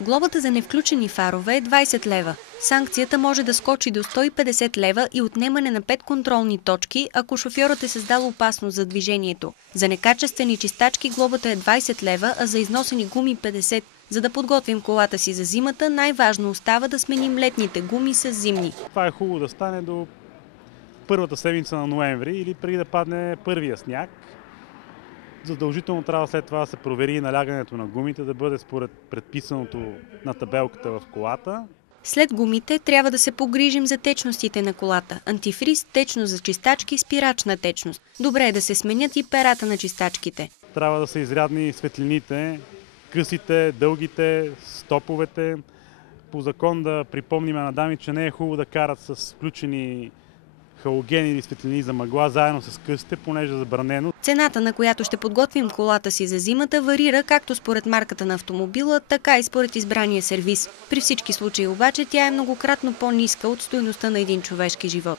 Глобата за невключени фарове е 20 лева. Санкцията може да скочи до 150 лева и отнемане на 5 контролни точки, ако шофьорът е създал опасност за движението. За некачествени чистачки глобата е 20 лева, а за износени гуми 50. За да подготвим колата си за зимата, най-важно остава да сменим летните гуми с зимни. Това е хубаво да стане до първата седмица на ноември или преди да падне първия сняг. Задължително трябва след това да се провери налягането на гумите, да бъде според предписаното на табелката в колата. След гумите трябва да се погрижим за течностите на колата. Антифриз, течност за чистачки, спирачна течност. Добре е да се сменят и перата на чистачките. Трябва да са изрядни светлините, късите, дългите, стоповете. По закон да припомним на дами, че не е хубаво да карат с включени халогени или светлини за мъгла заедно с късите, понеже е забранено. Цената, на която ще подготвим колата си за зимата, варира както според марката на автомобила, така и според избрания сервиз. При всички случаи обаче тя е многократно по-ниска от стойността на един човешки живот.